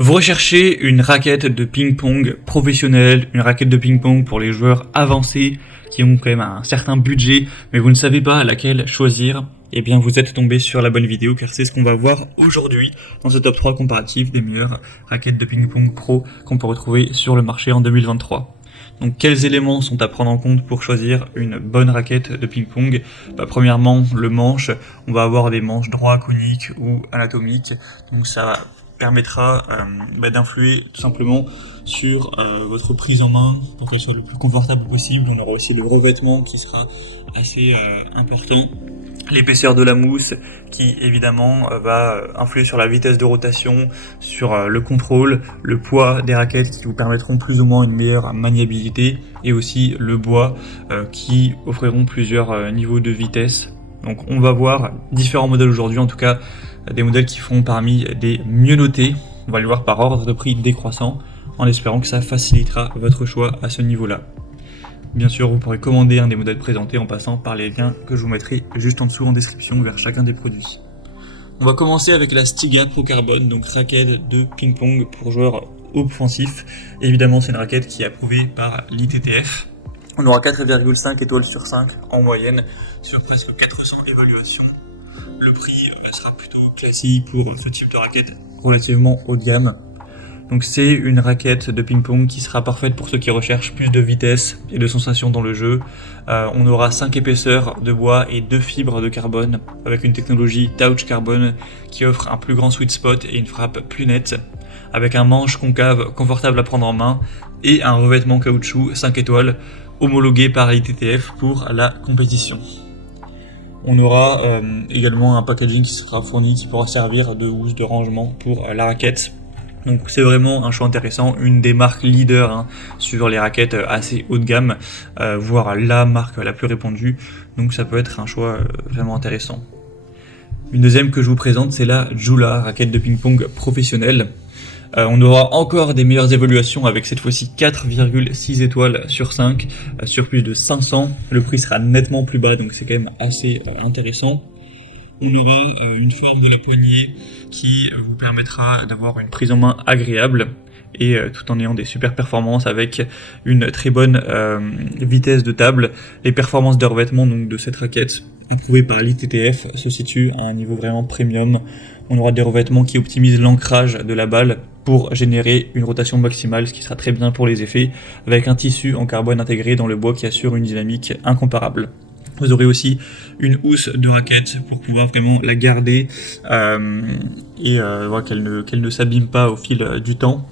Vous recherchez une raquette de ping-pong professionnelle, une raquette de ping-pong pour les joueurs avancés qui ont quand même un certain budget, mais vous ne savez pas laquelle choisir. Eh bien, vous êtes tombé sur la bonne vidéo car c'est ce qu'on va voir aujourd'hui dans ce top 3 comparatif des meilleures raquettes de ping-pong pro qu'on peut retrouver sur le marché en 2023. Donc, quels éléments sont à prendre en compte pour choisir une bonne raquette de ping-pong? Premièrement, le manche. On va avoir des manches droits, coniques ou anatomiques. Donc, ça permettra d'influer tout simplement sur votre prise en main pour qu'elle soit le plus confortable possible. On aura aussi le revêtement qui sera assez important. L'épaisseur de la mousse qui évidemment va influer sur la vitesse de rotation, sur le contrôle, le poids des raquettes qui vous permettront plus ou moins une meilleure maniabilité et aussi le bois qui offriront plusieurs niveaux de vitesse. Donc on va voir différents modèles aujourd'hui, en tout cas des modèles qui feront parmi des mieux notés. On va les voir par ordre de prix décroissant en espérant que ça facilitera votre choix à ce niveau-là. Bien sûr, vous pourrez commander un des modèles présentés en passant par les liens que je vous mettrai juste en dessous en description vers chacun des produits. On va commencer avec la Stiga Pro Carbone, donc raquette de ping-pong pour joueurs offensifs. Évidemment, c'est une raquette qui est approuvée par l'ITTF. On aura 4,5 étoiles sur 5 en moyenne sur presque 400 évaluations. Le prix sera plutôt classique pour ce type de raquette relativement haut de gamme. Donc c'est une raquette de ping-pong qui sera parfaite pour ceux qui recherchent plus de vitesse et de sensations dans le jeu. On aura 5 épaisseurs de bois et 2 fibres de carbone avec une technologie Touch Carbone qui offre un plus grand sweet spot et une frappe plus nette, avec un manche concave confortable à prendre en main et un revêtement caoutchouc 5 étoiles homologué par l'ITTF pour la compétition. On aura également un packaging qui sera fourni qui pourra servir de housse de rangement pour la raquette. Donc c'est vraiment un choix intéressant, une des marques leaders sur les raquettes assez haut de gamme, voire la marque la plus répandue, donc ça peut être un choix vraiment intéressant. Une deuxième que je vous présente, c'est la Joula, raquette de ping-pong professionnelle. On aura encore des meilleures évaluations avec cette fois-ci 4,6 étoiles sur 5 sur plus de 500. Le prix sera nettement plus bas, donc c'est quand même assez intéressant. On aura une forme de la poignée qui vous permettra d'avoir une prise en main agréable et tout en ayant des super performances avec une très bonne vitesse de table. Les performances de revêtement donc, de cette raquette approuvée par l'ITTF se situent à un niveau vraiment premium. On aura des revêtements qui optimisent l'ancrage de la balle pour générer une rotation maximale, ce qui sera très bien pour les effets, avec un tissu en carbone intégré dans le bois qui assure une dynamique incomparable. Vous aurez aussi une housse de raquette pour pouvoir vraiment la garder et voir qu'elle ne s'abîme pas au fil du temps.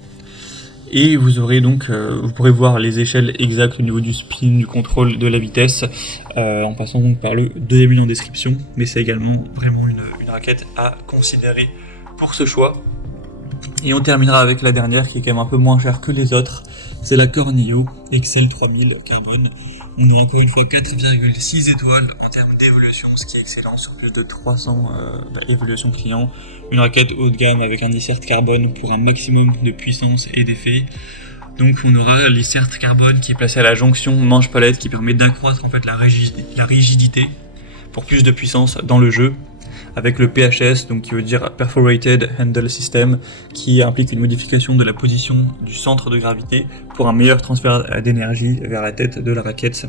Et vous aurez donc, vous pourrez voir les échelles exactes au niveau du spin, du contrôle de la vitesse, en passant donc par le deuxième lien en description. Mais c'est également vraiment une raquette à considérer pour ce choix. Et on terminera avec la dernière qui est quand même un peu moins chère que les autres. C'est la Cornillo Excel 3000 Carbone. On a encore une fois 4,6 étoiles en termes d'évolution, ce qui est excellent sur plus de 300 évaluations clients. Une raquette haut de gamme avec un insert carbone pour un maximum de puissance et d'effet. Donc on aura l'insert carbone qui est placé à la jonction manche-palette qui permet d'accroître en fait la rigidité pour plus de puissance dans le jeu. Avec le PHS, donc qui veut dire Perforated Handle System, qui implique une modification de la position du centre de gravité pour un meilleur transfert d'énergie vers la tête de la raquette.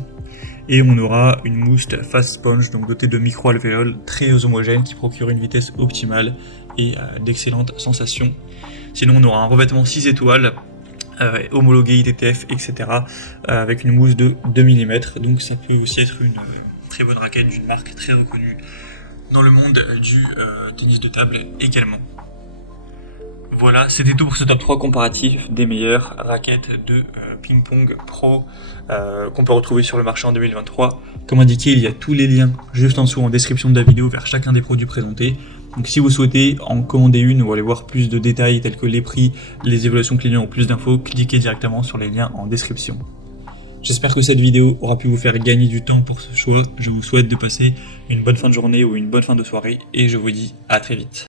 Et on aura une mousse Fast Sponge, donc dotée de micro-alvéoles très homogènes qui procure une vitesse optimale et d'excellentes sensations. Sinon on aura un revêtement 6 étoiles, homologué ITTF, etc. Avec une mousse de 2 mm, donc ça peut aussi être une très bonne raquette d'une marque très reconnue dans le monde du tennis de table également. Voilà, c'était tout pour ce top 3 comparatif des meilleures raquettes de ping-pong pro qu'on peut retrouver sur le marché en 2023. Comme indiqué, il y a tous les liens juste en dessous en description de la vidéo vers chacun des produits présentés. Donc si vous souhaitez en commander une ou aller voir plus de détails tels que les prix, les évaluations clients ou plus d'infos, cliquez directement sur les liens en description. J'espère que cette vidéo aura pu vous faire gagner du temps pour ce choix. Je vous souhaite de passer une bonne fin de journée ou une bonne fin de soirée et je vous dis à très vite.